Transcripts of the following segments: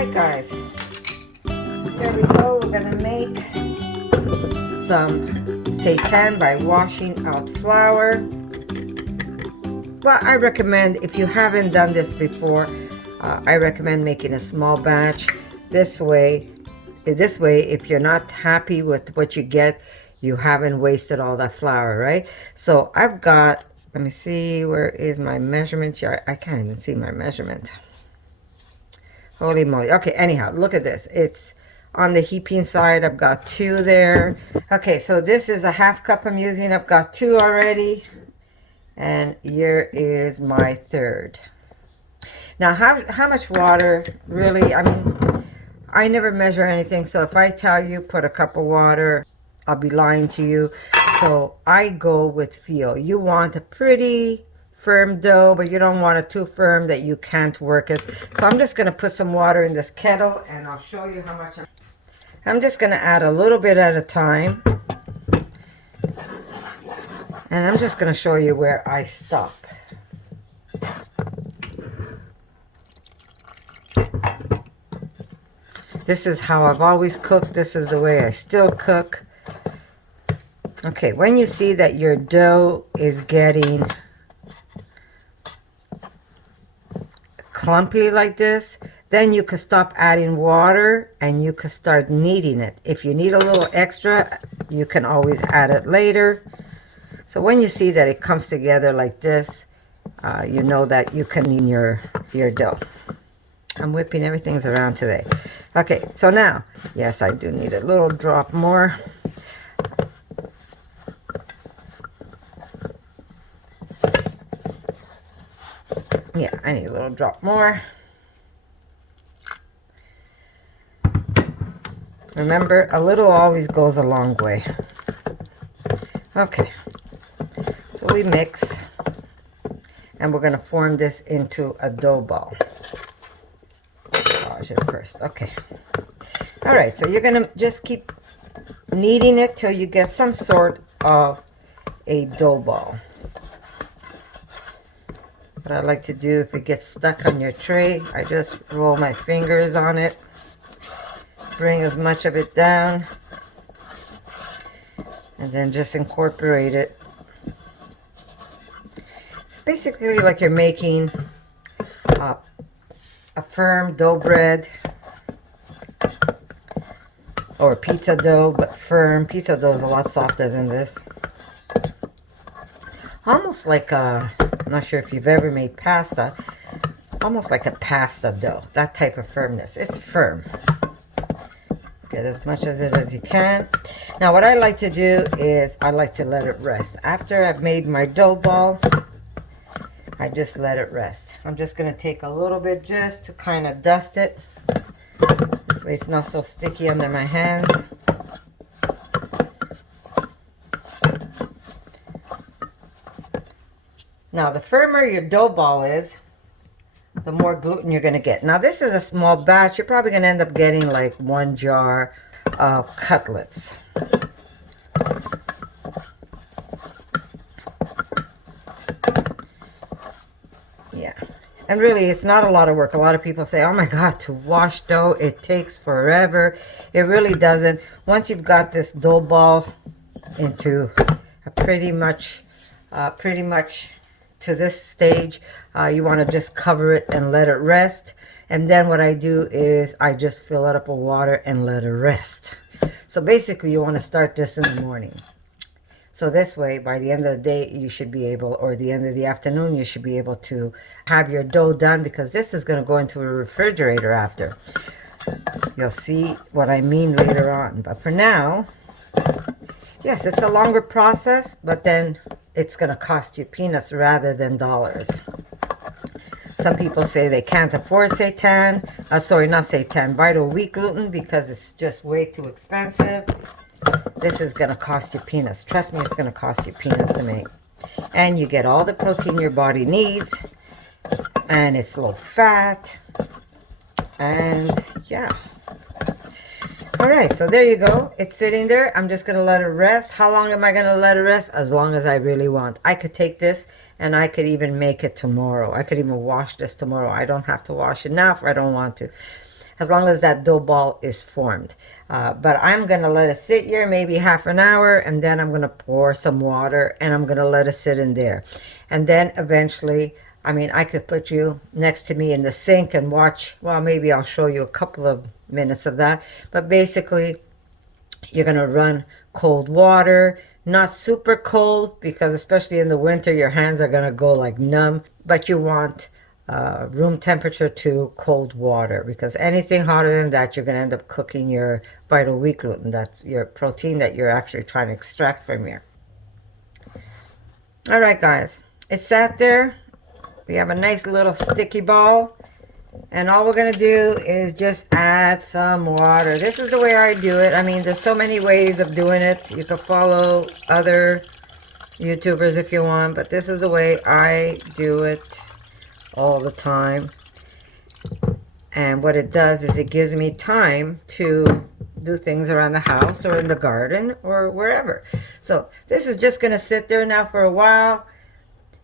Alright guys, here we go. We're gonna make some seitan by washing out flour. Well, I recommend, if you haven't done this before, I recommend making a small batch. This way, if you're not happy with what you get, you haven't wasted all that flour, right? So I've got, let me see, where is my measurement here? I can't even see my measurement. Holy moly. Okay, anyhow, look at this. It's on the heaping side. I've got 2 there. Okay, so this is a half cup I'm using. I've got 2 already. And here is my 3rd. Now, how much water, really? I mean, I never measure anything. So if I tell you put a cup of water, I'll be lying to you. So I go with feel. You want a pretty firm dough, but you don't want it too firm that you can't work it. So I'm just going to put some water in this kettle, and I'll show you how much. I'm just going to add a little bit at a time, and I'm just going to show you where I stop. This is how I've always cooked. This is the way I still cook. Okay, when you see that your dough is getting clumpy like this, then you could stop adding water and you could start kneading it. If you need a little extra, you can always add it later. So when you see that it comes together like this, you know that you can knead your dough. I'm whipping everything's around today. Okay, so now, yes, I do need a little drop more. Yeah, I need a little drop more. Remember, a little always goes a long way. Okay, so we mix, and we're going to form this into a dough ball. Wash it first. Okay. All right, so you're going to just keep kneading it till you get some sort of a dough ball. What I like to do, if it gets stuck on your tray, I just roll my fingers on it, bring as much of it down, and then just incorporate it. It's basically like you're making a firm dough bread, or pizza dough, but firm. Pizza dough is a lot softer than this. Almost like a, I'm not sure if you've ever made pasta, almost like a pasta dough, that type of firmness. It's firm. Get as much of it as you can. Now what I like to do is I like to let it rest. After I've made my dough ball, I just let it rest. I'm just going to take a little bit just to kind of dust it. This way it's not so sticky under my hands. Now, the firmer your dough ball is, the more gluten you're going to get. Now, this is a small batch. You're probably going to end up getting like 1 jar of cutlets. Yeah. And really, it's not a lot of work. A lot of people say, oh my God, to wash dough, it takes forever. It really doesn't. Once you've got this dough ball into a pretty much to this stage, you want to just cover it and let it rest. And then what I do is I just fill it up with water and let it rest. So basically you want to start this in the morning. So this way, by the end of the day, you should be able, or the end of the afternoon, you should be able to have your dough done, because this is going to go into a refrigerator after. You'll see what I mean later on. But for now, yes, it's a longer process, but then it's going to cost you peanuts rather than dollars. Some people say they can't afford seitan. Sorry, not seitan, vital wheat gluten, because it's just way too expensive. This is going to cost you peanuts. Trust me, it's going to cost you peanuts to make. And you get all the protein your body needs. And it's low fat. And yeah. All right, so there you go. It's sitting there. I'm just going to let it rest. How long am I going to let it rest? As long as I really want. I could take this and I could even make it tomorrow. I could even wash this tomorrow. I don't have to wash it now if I don't want to. as long as that dough ball is formed. But I'm going to let it sit here maybe half an hour, and then I'm going to pour some water and I'm going to let it sit in there. And then eventually, I mean, I could put you next to me in the sink and watch. Well, maybe I'll show you a couple of minutes of that. But basically, you're going to run cold water, not super cold, because especially in the winter, your hands are going to go like numb. But you want room temperature to cold water, because anything hotter than that, you're going to end up cooking your vital wheat gluten. That's your protein that you're actually trying to extract from here. All right, guys, it sat there. We have a nice little sticky ball, and all we're going to do is just add some water. This is the way I do it. I mean, there's so many ways of doing it. You can follow other YouTubers if you want, but this is the way I do it all the time. And what it does is it gives me time to do things around the house or in the garden or wherever. So this is just going to sit there now for a while.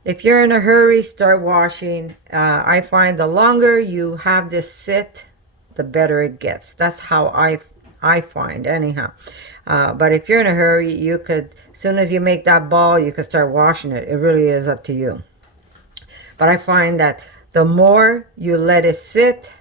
If you're in a hurry, start washing. I find the longer you have this sit, the better it gets. That's how I find anyhow. But if you're in a hurry, you could, as soon as you make that ball, you could start washing it. It really is up to you. But I find that the more you let it sit,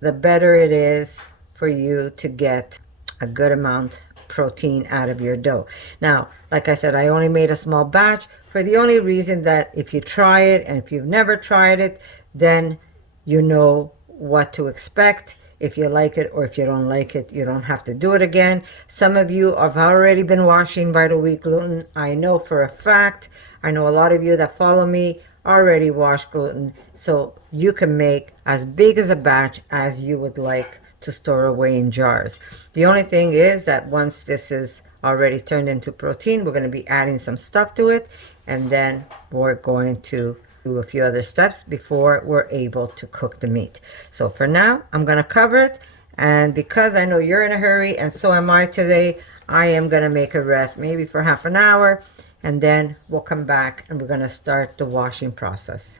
the better it is for you to get a good amount of protein out of your dough. Now, like I said, I only made a small batch for the only reason that if you try it, and if you've never tried it, then you know what to expect. If you like it or if you don't like it, you don't have to do it again. Some of you have already been washing vital wheat gluten. I know for a fact. I know a lot of you that follow me already wash gluten, so you can make as big as a batch as you would like to store away in jars. The only thing is that once this is already turned into protein, we're going to be adding some stuff to it, and then we're going to do a few other steps before we're able to cook the meat. So for now, I'm going to cover it, and because I know you're in a hurry and so am I today, I am going to make a rest maybe for half an hour, and then we'll come back and we're going to start the washing process.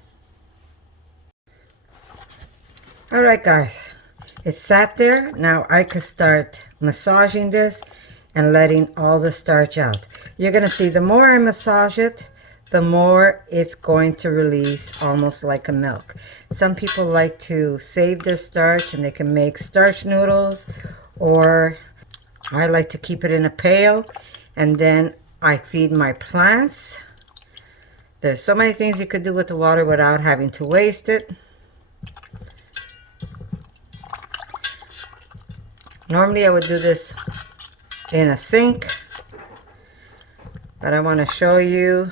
All right, guys, it sat there. Now I could start massaging this and letting all the starch out. You're going to see the more I massage it, the more it's going to release, almost like a milk. Some people like to save their starch and they can make starch noodles, or I like to keep it in a pail and then I feed my plants. There's so many things you could do with the water without having to waste it. Normally I would do this in a sink, but I want to show you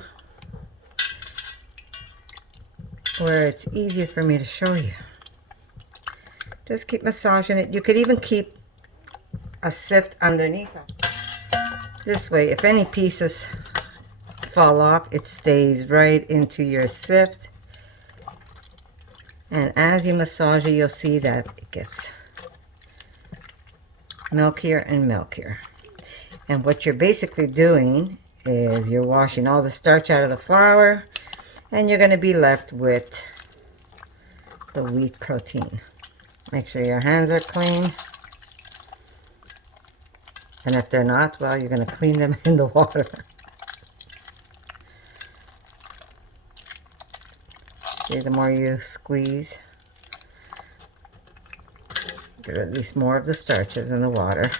where it's easier for me to show you. Just keep massaging it. You could even keep a sift underneath. This way, if any pieces fall off, it stays right into your sift. And as you massage it, you'll see that it gets milkier and milkier. And what you're basically doing is you're washing all the starch out of the flour, and you're going to be left with the wheat protein. Make sure your hands are clean. And if they're not, well, you're going to clean them in the water. See, the more you squeeze, get at least more of the starches in the water.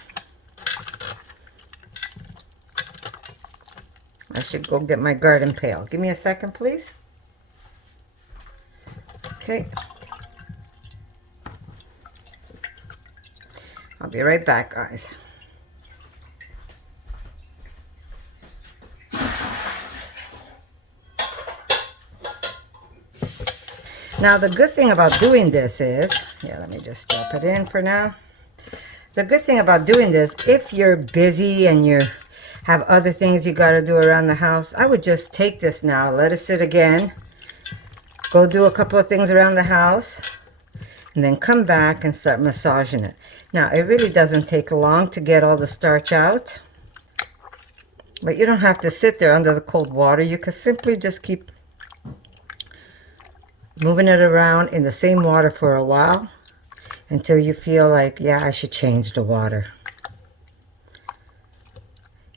I should go get my garden pail. Give me a second, please. Okay. I'll be right back, guys. Now, the good thing about doing this is, yeah, let me just drop it in for now. The good thing about doing this, if you're busy and you have other things you got to do around the house, I would just take this now, let it sit again, go do a couple of things around the house, and then come back and start massaging it. Now, it really doesn't take long to get all the starch out, but you don't have to sit there under the cold water. You can simply just keep moving it around in the same water for a while. until you feel like, yeah, I should change the water.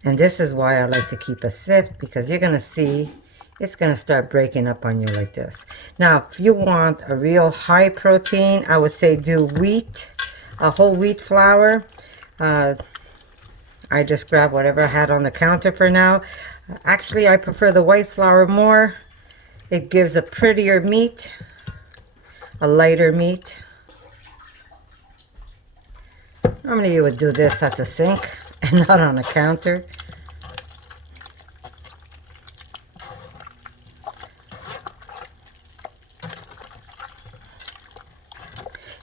And this is why I like to keep a sift, because you're going to see it's going to start breaking up on you like this. Now, if you want a real high protein, I would say do wheat, a whole wheat flour. I just grabbed whatever I had on the counter for now. Actually, I prefer the white flour more. It gives a prettier meat, a lighter meat. Normally you would do this at the sink and not on the counter.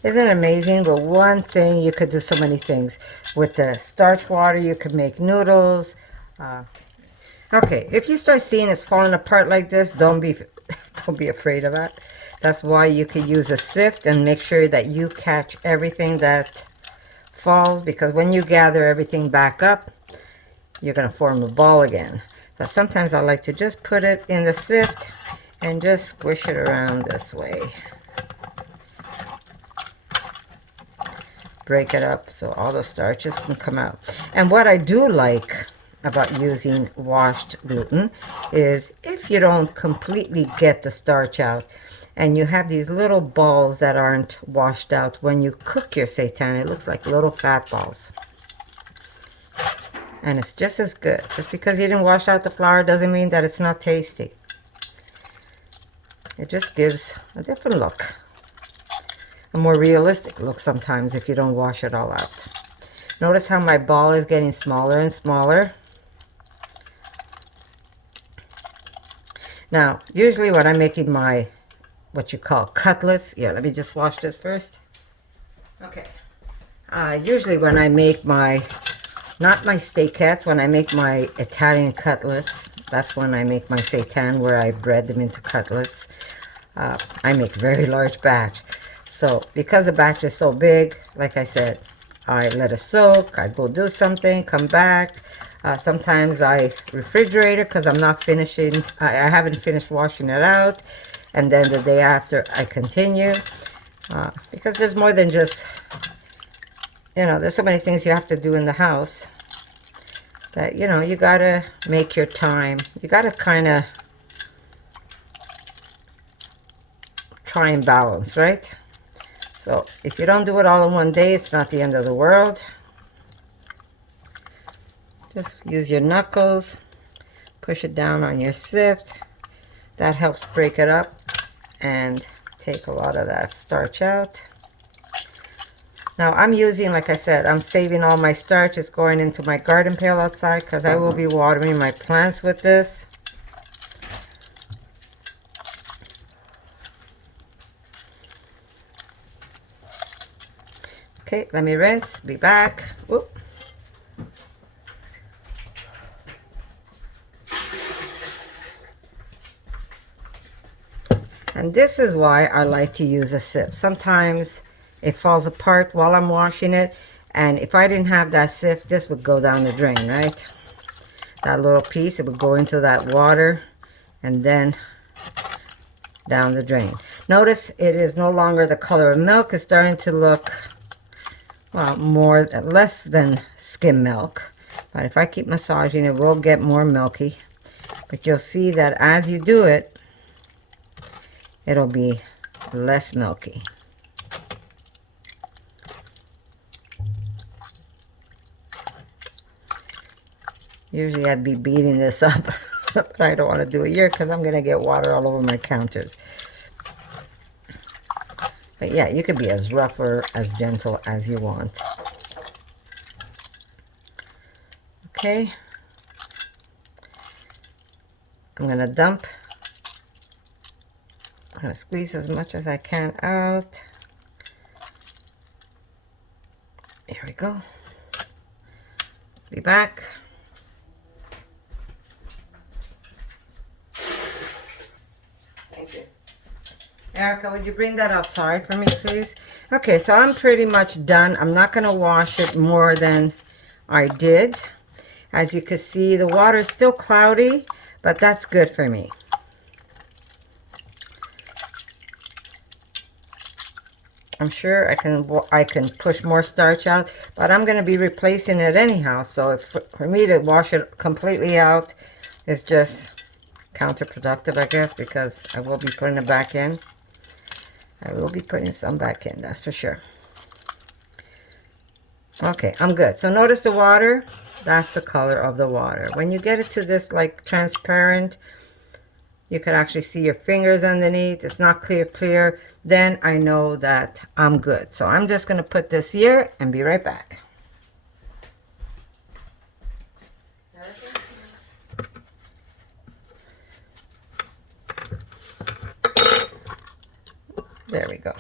Isn't it amazing? But one thing, you could do so many things. With the starch water, you could make noodles. Okay, if you start seeing it's falling apart like this, don't be afraid of that. That's why you could use a sift and make sure that you catch everything that falls, because when you gather everything back up, you're going to form a ball again. But sometimes I like to just put it in the sift and just squish it around this way. Break it up so all the starches can come out. And what I do like about using washed gluten is if you don't completely get the starch out and you have these little balls that aren't washed out, when you cook your seitan, it looks like little fat balls. And it's just as good. Just because you didn't wash out the flour doesn't mean that it's not tasty. It just gives a different look. A more realistic look sometimes if you don't wash it all out. Notice how my ball is getting smaller and smaller. Now, usually when I'm making my, what you call cutlets, yeah, let me just wash this first. Okay. Usually when I make my, not my steakettes, when I make my Italian cutlets, that's when I make my seitan, where I bread them into cutlets. I make a very large batch. So, because the batch is so big, like I said, I let it soak, I go do something, come back. Sometimes I refrigerate it because I'm not finishing, I haven't finished washing it out. And then the day after, I continue. Because there's more than just, you know, there's so many things you have to do in the house that, you know, you gotta make your time. You gotta kind of try and balance, right? So if you don't do it all in one day, it's not the end of the world. Just use your knuckles, push it down on your sift. That helps break it up and take a lot of that starch out. Now I'm using, like I said, I'm saving all my starch. It's going into my garden pail outside because I will be watering my plants with this. Okay, let me rinse, be back. Whoop. And this is why I like to use a sieve. Sometimes it falls apart while I'm washing it, and if I didn't have that sieve, this would go down the drain, right? That little piece, it would go into that water and then down the drain. Notice it is no longer the color of milk. It's starting to look, well, less than skim milk. But if I keep massaging, it will get more milky. But you'll see that as you do it, it'll be less milky. Usually I'd be beating this up, but I don't want to do it here because I'm going to get water all over my counters. But yeah, you could be as rough or as gentle as you want. Okay. I'm going to dump. I'm going to squeeze as much as I can out. Here we go. Be back. Thank you. Erica, would you bring that outside for me, please? Okay, so I'm pretty much done. I'm not going to wash it more than I did. As you can see, the water is still cloudy, but that's good for me. I'm sure I can push more starch out, but I'm going to be replacing it anyhow. So if, for me to wash it completely out is just counterproductive, I guess, because I will be putting it back in. I will be putting some back in, that's for sure. Okay, I'm good. So notice the water. That's the color of the water. When you get it to this like transparent, you can actually see your fingers underneath. It's not clear. Then I know that I'm good. So I'm just going to put this here and be right back. There we go.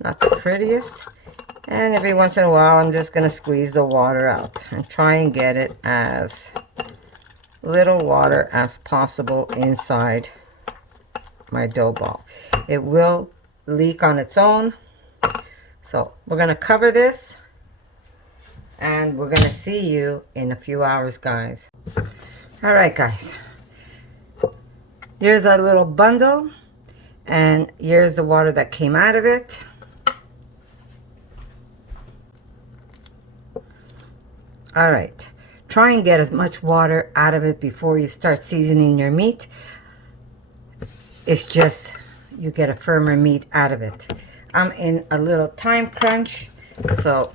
Not the prettiest. And every once in a while, I'm just going to squeeze the water out and try and get it as little water as possible inside my dough ball. It will leak on its own. So we're going to cover this and we're going to see you in a few hours, guys. All right, guys. Here's our little bundle and here's the water that came out of it. All right, try and get as much water out of it before you start seasoning your meat. It's just you get a firmer meat out of it. I'm in a little time crunch, so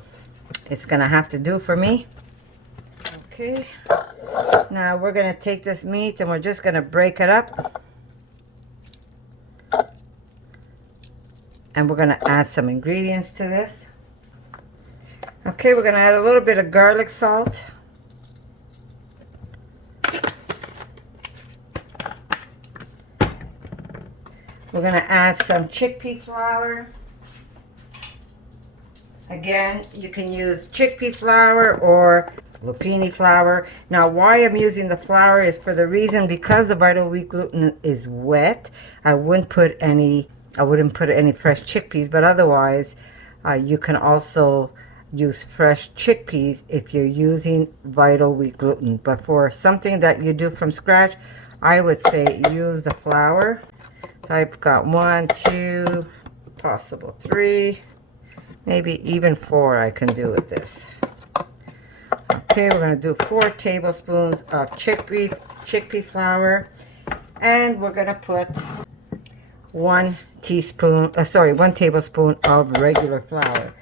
it's gonna have to do for me. Okay, now we're gonna take this meat and we're just gonna break it up. And we're gonna add some ingredients to this. Okay, we're going to add a little bit of garlic salt. We're going to add some chickpea flour. Again, you can use chickpea flour or lupini flour. Now, why I'm using the flour is for the reason because the vital wheat gluten is wet. I wouldn't put any fresh chickpeas, but otherwise, you can also use fresh chickpeas if you're using vital wheat gluten. But for something that you do from scratch, I would say use the flour. So I've got 1, 2, possible 3, maybe even 4 I can do with this. Okay, we're going to do 4 tablespoons of chickpea flour, and we're going to put 1 tablespoon of regular flour.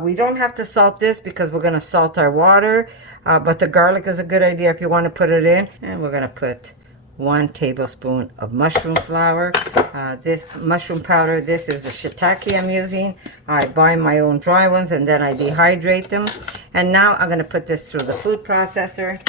We don't have to salt this because we're going to salt our water, but the garlic is a good idea if you want to put it in. And we're going to put 1 tablespoon of mushroom flour. This mushroom powder, this is the shiitake I'm using. I buy my own dry ones and then I dehydrate them. And now I'm going to put this through the food processor.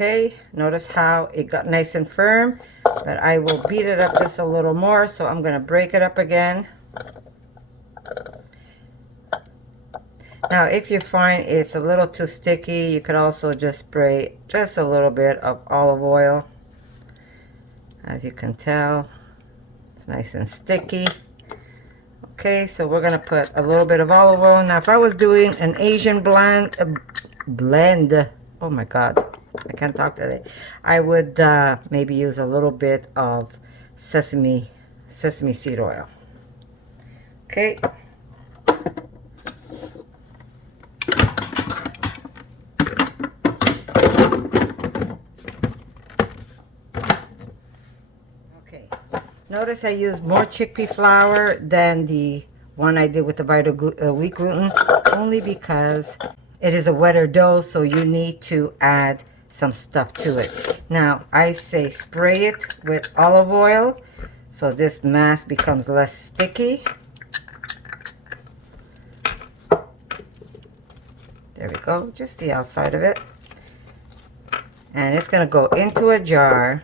Okay, notice how it got nice and firm, but I will beat it up just a little more, so I'm going to break it up again. Now, if you find it's a little too sticky, you could also just spray just a little bit of olive oil. As you can tell, it's nice and sticky. Okay, so we're going to put a little bit of olive oil. Now, if I was doing an Asian blend, oh my God. I can't talk today. I would maybe use a little bit of sesame seed oil. Okay. Okay. Notice I used more chickpea flour than the one I did with the vital wheat gluten, only because it is a wetter dough, so you need to add some stuff to it. Now, I say spray it with olive oil so this mass becomes less sticky. There we go, just the outside of it. And it's going to go into a jar.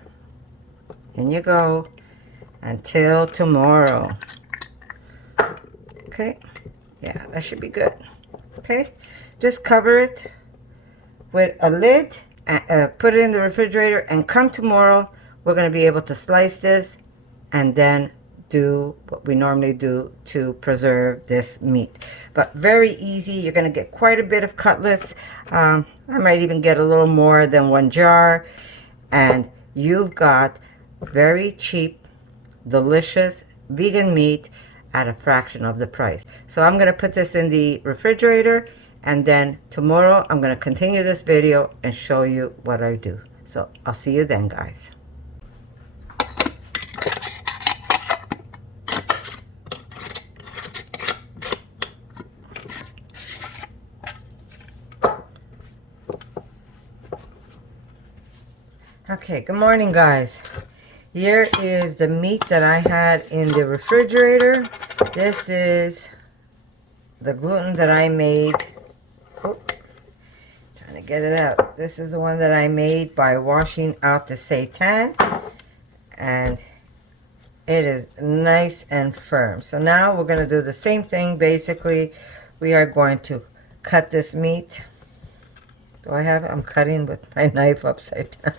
In you go until tomorrow. Okay, yeah, that should be good. Okay, just cover it with a lid, put it in the refrigerator, and come tomorrow, we're going to be able to slice this and then do what we normally do to preserve this meat. But very easy. You're going to get quite a bit of cutlets. I might even get a little more than one jar, and you've got very cheap, delicious vegan meat at a fraction of the price. So I'm going to put this in the refrigerator, and then tomorrow I'm going to continue this video and show you what I do. So I'll see you then, guys. Okay, good morning, guys. Here is the meat that I had in the refrigerator. This is the gluten that I made. Oh, trying to get it out. This is the one that I made by washing out the seitan, and it is nice and firm. So now we're going to do the same thing. Basically, we are going to cut this meat. Do I have it? I'm cutting with my knife upside down.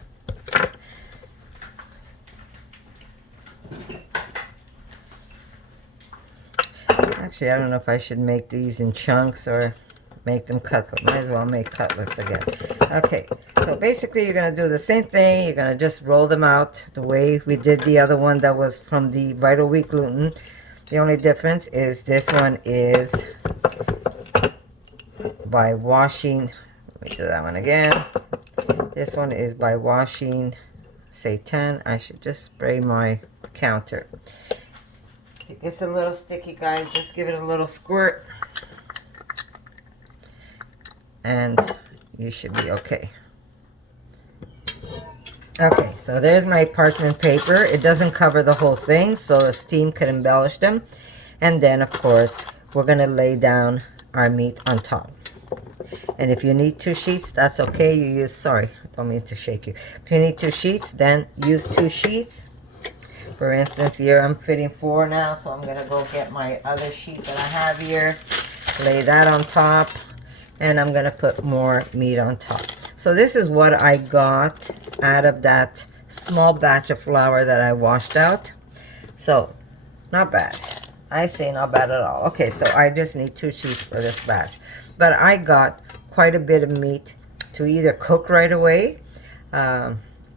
Actually, I don't know if I should make these in chunks or make them cutlets. Might as well make cutlets again. Okay, so basically you're going to do the same thing. You're going to just roll them out the way we did the other one that was from the Vital Wheat gluten. The only difference is this one is by washing. Let me do that one again. This one is by washing seitan. I should just spray my counter. If it gets a little sticky, guys, just give it a little squirt, and you should be okay. Okay, so there's my parchment paper. It doesn't cover the whole thing, so the steam could embellish them. And then, of course, we're going to lay down our meat on top. And if you need 2 sheets, that's okay. You use, sorry, I don't mean to shake you. If you need 2 sheets, then use 2 sheets. For instance, here I'm fitting 4 now, so I'm going to go get my other sheet that I have here, lay that on top, and I'm going to put more meat on top. So this is what I got out of that small batch of flour that I washed out. So, not bad. I say not bad at all. Okay, so I just need 2 sheets for this batch. But I got quite a bit of meat to either cook right away,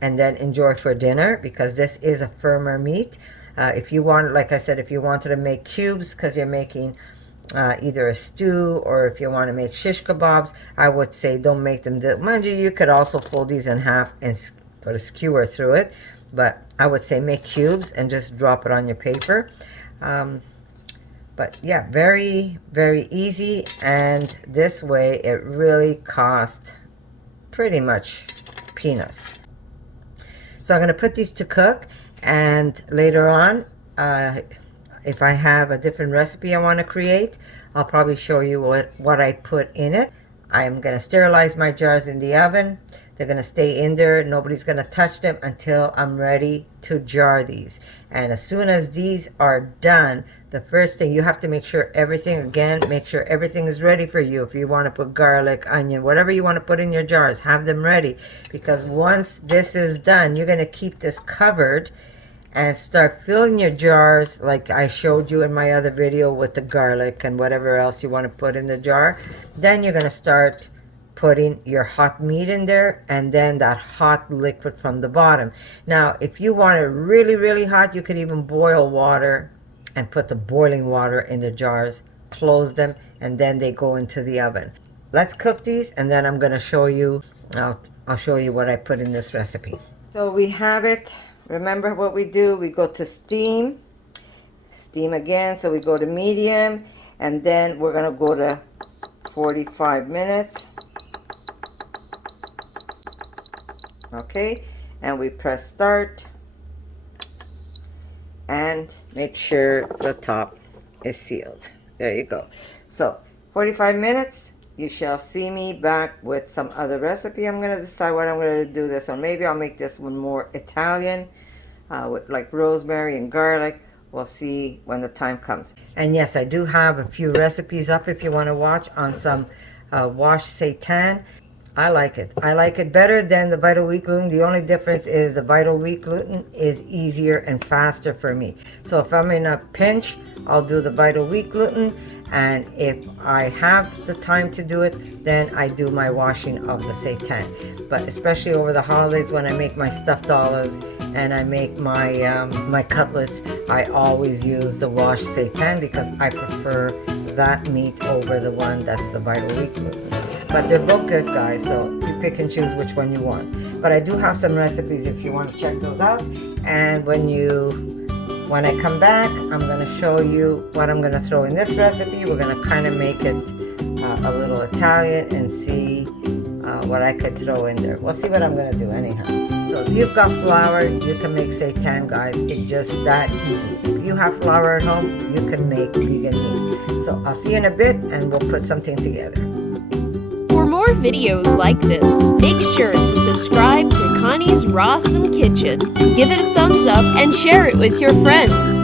and then enjoy for dinner, because this is a firmer meat. If you want, like I said, if you wanted to make cubes because you're making either a stew, or if you want to make shish kebabs, I would say don't make them. Mind you, you could also fold these in half and put a skewer through it, but I would say make cubes and just drop it on your paper. But yeah, very, very easy, and this way it really costs pretty much peanuts. So I'm going to put these to cook, and later on, if I have a different recipe I want to create, I'll probably show you what I put in it. I'm going to sterilize my jars in the oven. They're going to stay in there. Nobody's going to touch them until I'm ready to jar these. And as soon as these are done, the first thing, you have to make sure everything, again, make sure everything is ready for you. If you want to put garlic, onion, whatever you want to put in your jars, have them ready. Because once this is done, you're going to keep this covered and start filling your jars like I showed you in my other video with the garlic and whatever else you want to put in the jar. Then you're going to start putting your hot meat in there, and then that hot liquid from the bottom. Now, if you want it really, really hot, you could even boil water and put the boiling water in the jars, close them, and then they go into the oven. Let's cook these, and then I'm going to show you, I'll show you what I put in this recipe. So we have it. Remember what we do? We go to steam again, so we go to medium, and then we're going to go to 45 minutes. Okay, and we press start, and make sure the top is sealed. There you go. So 45 minutes, you shall see me back with some other recipe. I'm going to decide what I'm going to do this one. Maybe I'll make this one more Italian with like rosemary and garlic. We'll see when the time comes. And yes, I do have a few recipes up if you want to watch on some washed seitan. I like it. I like it better than the Vital Wheat gluten. The only difference is the Vital Wheat gluten is easier and faster for me. So if I'm in a pinch, I'll do the Vital Wheat gluten. And if I have the time to do it, then I do my washing of the seitan. But especially over the holidays when I make my stuffed olives and I make my my cutlets, I always use the washed seitan because I prefer that meat over the one that's the Vital Wheat gluten. But they're both good, guys, so you pick and choose which one you want. But I do have some recipes if you want to check those out. And when I come back, I'm going to show you what I'm going to throw in this recipe. We're going to kind of make it a little Italian and see what I could throw in there. We'll see what I'm going to do anyhow. So if you've got flour, you can make seitan, guys. It's just that easy. If you have flour at home, you can make vegan meat. So I'll see you in a bit and we'll put something together. For more videos like this, make sure to subscribe to Connie's RAWsome Kitchen, give it a thumbs up, and share it with your friends.